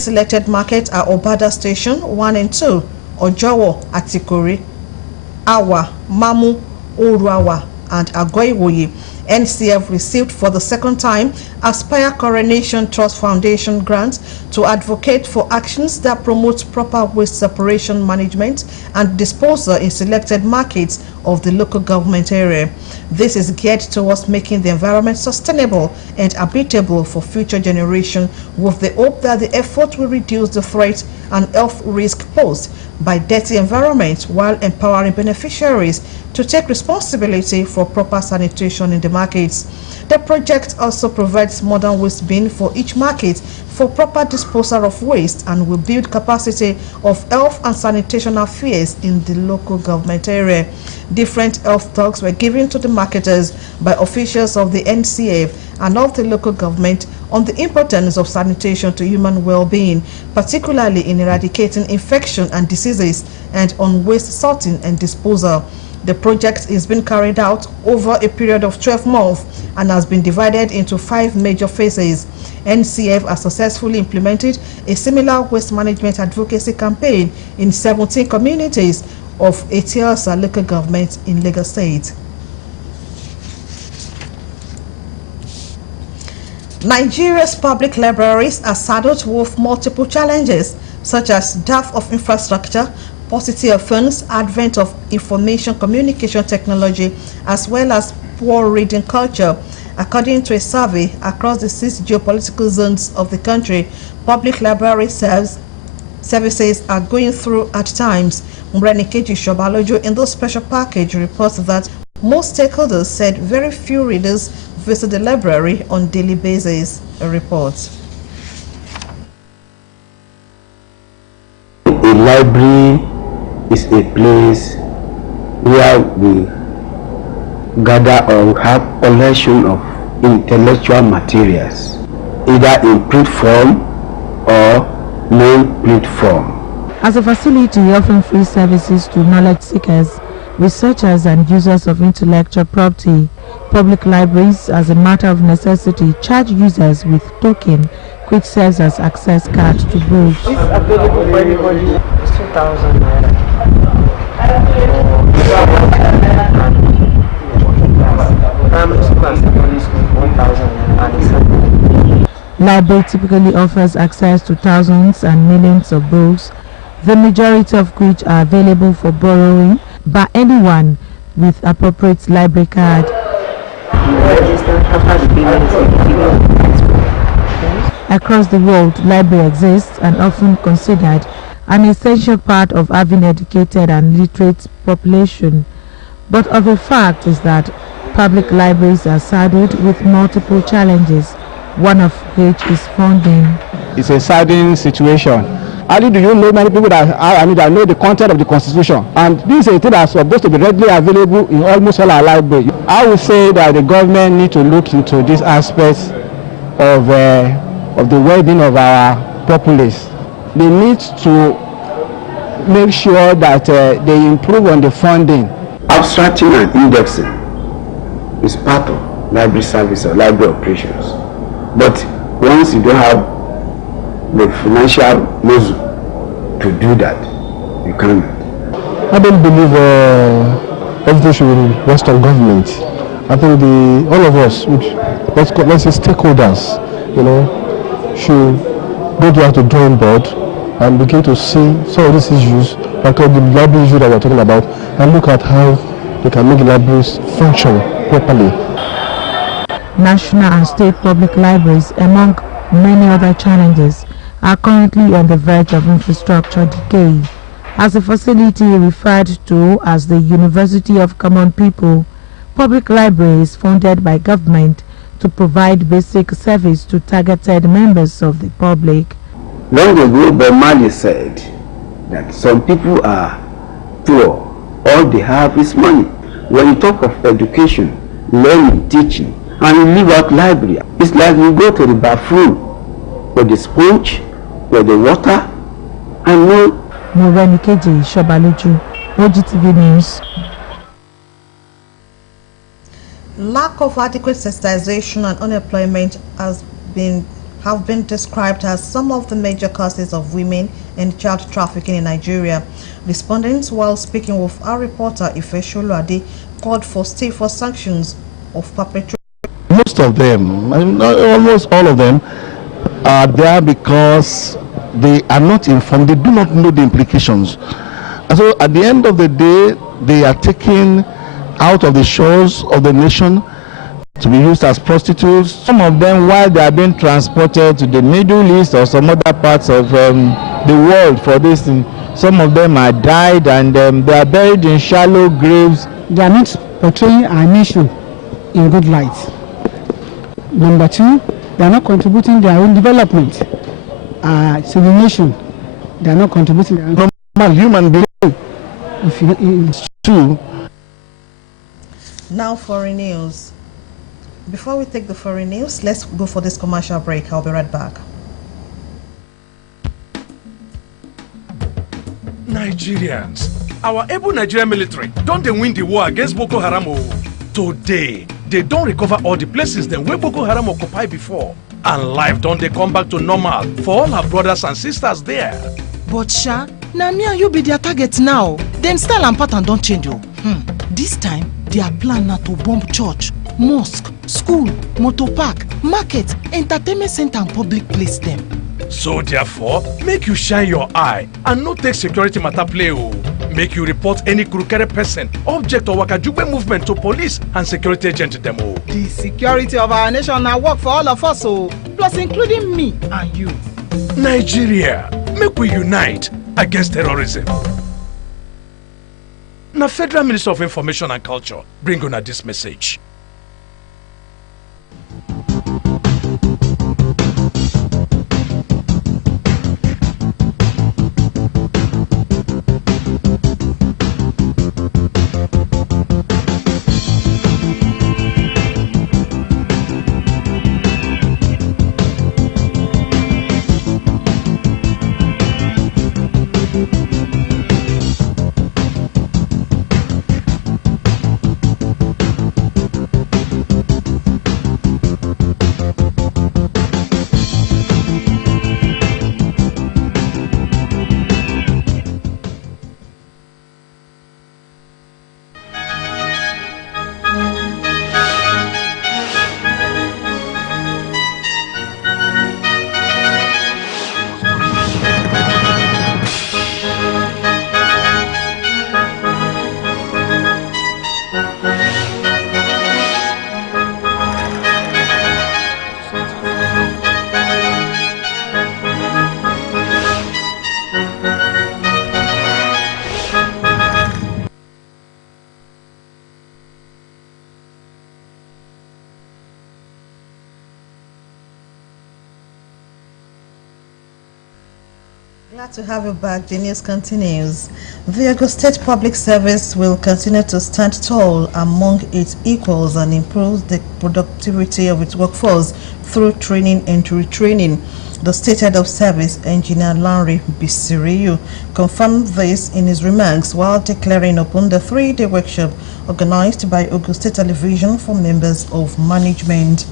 Selected markets are Obada Station 1 and 2, Ojowo, Atikori, Awa, Mamu, Uruawa, and Agoiwoye. NCF received for the second time Aspire Coronation Trust Foundation grant to advocate for actions that promote proper waste separation management and disposal in selected markets of the local government area. This is geared towards making the environment sustainable and habitable for future generations, with the hope that the effort will reduce the threat and health risk posed by dirty environment while empowering beneficiaries to take responsibility for proper sanitation in the markets. The project also provides modern waste bin for each market for proper disposal of waste and will build capacity of health and sanitation affairs in the local government area. Different health talks were given to the marketers by officials of the NCF and of the local government on the importance of sanitation to human well-being, particularly in eradicating infection and diseases, and on waste sorting and disposal. The project is being carried out over a period of 12 months and has been divided into 5 major phases. NCF has successfully implemented a similar waste management advocacy campaign in 17 communities of Etielsa local government in Lagos State. Nigeria's public libraries are saddled with multiple challenges, such as dearth of infrastructure, paucity of funds, advent of information communication technology, as well as poor reading culture. According to a survey across the 6 geopolitical zones of the country, public library services are going through at times. Mrenikeji Shobalojo in the special package reports that most stakeholders said very few readers visit the library on daily basis. A report. A library is a place where we gather or have collection of intellectual materials, either in print form or non-print form. As a facility offering free services to knowledge seekers, researchers and users of intellectual property, public libraries, as a matter of necessity, charge users with token which serves as access card to books. It's available for everybody. It's 2,000 naira. Primary school and secondary school, 1,000 naira. Library typically offers access to thousands and millions of books, the majority of which are available for borrowing by anyone with appropriate library card. Across the world, library exists and often considered an essential part of having educated and literate population. But of a fact is that public libraries are saddled with multiple challenges, one of which is funding. It's a saddening situation. How do you know many people that know the content of the Constitution? And this is a thing that's supposed to be readily available in almost all our libraries. I would say that the government needs to look into this aspect of the well-being of our populace. They need to make sure that they improve on the funding. Abstracting and indexing is part of library service or library operations. But once you don't have the financial muscle to do that, you cannot. I don't believe everything should rest on government. I think all of us, let's say stakeholders, should go down to drawing board and begin to see some of these issues, like the library issue that we're talking about, and look at how they can make the libraries function properly. National and state public libraries, among many other challenges, are currently on the verge of infrastructure decay. As a facility referred to as the University of Common People, public library is funded by government to provide basic service to targeted members of the public. Long ago, Bob Marley said that some people are poor, all they have is money. When you talk of education, learning, teaching, and you leave out library, it's like you go to the bathroom with the sponge, with the water, and no. Mrenikeji Shobaloju, Ogtv News. Lack of adequate sensitization and unemployment has been have been described as some of the major causes of women and child trafficking in Nigeria. Respondents, while speaking with our reporter Ife Sholuade, called for stiffer sanctions of perpetrators. Most of them, almost all of them, are there because they are not informed. They do not know the implications. And so at the end of the day, they are taken out of the shores of the nation to be used as prostitutes. Some of them, while they are being transported to the Middle East or some other parts of the world for this thing, some of them are died and they are buried in shallow graves. They are not portraying our nation in good light. Number two, they are not contributing their own development to the nation. They are not contributing their own. Normal human being. It's true. Now foreign news. Before we take the foreign news, let's go for this commercial break. I'll be right back. Nigerians, our able Nigerian military don't they win the war against Boko Haram. Today, they don't recover all the places them where Boko Haram occupied before. And life don't they come back to normal for all our brothers and sisters there. But Sha, now me and you be their target now. Then style and pattern don't change you. This time, their plan na to bomb church, mosque, school, motor park, market, entertainment center and public place them. So therefore, make you shine your eye and not take security matter play. Make you report any crooked person, object or wakajube movement to police and security agent them. The security of our nation now work for all of us, plus including me and you. Nigeria, make we unite against terrorism. Now, Federal Minister of Information and Culture bring on this message. Glad to have you back. The news continues. The Ogun State Public Service will continue to stand tall among its equals and improve the productivity of its workforce through training and retraining. The State Head of Service, Engineer Larry Bisiriyu, confirmed this in his remarks while declaring open the 3-day workshop organized by Ogun State Television for members of management.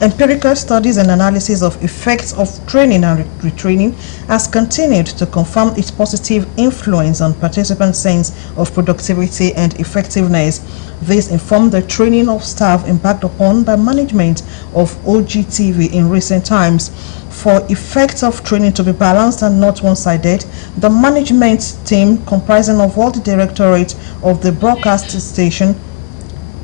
Empirical studies and analysis of effects of training and retraining has continued to confirm its positive influence on participants' sense of productivity and effectiveness. This informed the training of staff embarked upon by management of Ogtv in recent times. For effects of training to be balanced and not one-sided, the management team comprising of all the directorate of the broadcast station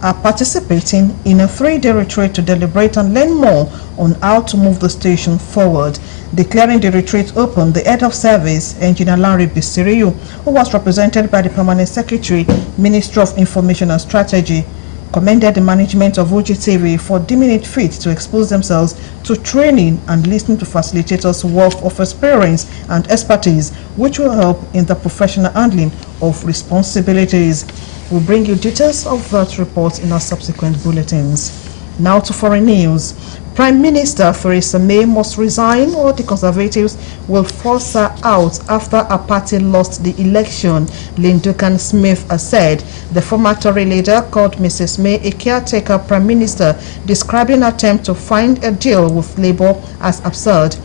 are participating in a 3-day retreat to deliberate and learn more on how to move the station forward. Declaring the retreat open, the Head of Service, Engineer Larry Bisiriyu, who was represented by the Permanent Secretary, Ministry of Information and Strategy, commended the management of Ogtv for deeming it fit to expose themselves to training and listening to facilitators' wealth of experience and expertise, which will help in the professional handling of responsibilities. We'll bring you details of that report in our subsequent bulletins. Now to foreign news. Prime Minister Theresa May must resign or the Conservatives will force her out after her party lost the election, Lynn Duncan-Smith has said. The former Tory leader called Mrs. May a caretaker Prime Minister, describing an attempt to find a deal with Labour as absurd.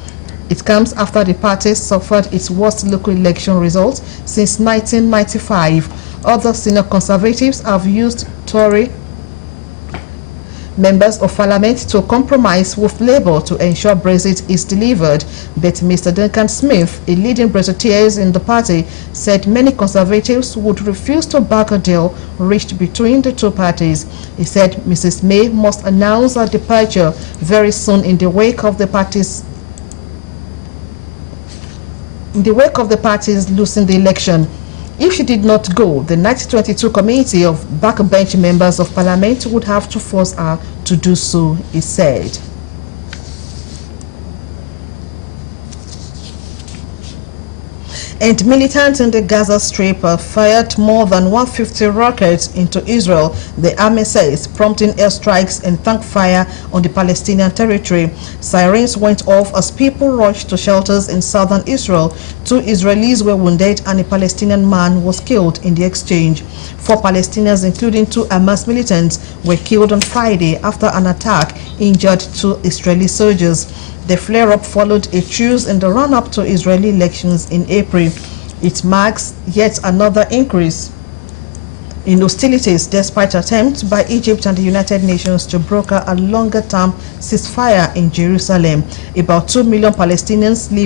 It comes after the party suffered its worst local election results since 1995. Other senior Conservatives have used Tory members of Parliament to compromise with Labour to ensure Brexit is delivered, but Mr. Duncan-Smith, a leading Brexiteer in the party, said many Conservatives would refuse to back a deal reached between the two parties. He said Mrs. May must announce her departure very soon in the wake of the parties losing the election. If she did not go, the 1922 committee of backbench members of Parliament would have to force her to do so, he said. And militants in the Gaza Strip have fired more than 150 rockets into Israel, the army says, prompting airstrikes and tank fire on the Palestinian territory. Sirens went off as people rushed to shelters in southern Israel. 2 Israelis were wounded and a Palestinian man was killed in the exchange. 4 Palestinians, including 2 Hamas militants, were killed on Friday after an attack injured 2 Israeli soldiers. The flare-up followed a truce in the run-up to Israeli elections in April. It marks yet another increase in hostilities despite attempts by Egypt and the United Nations to broker a longer-term ceasefire in Jerusalem. About 2 million Palestinians live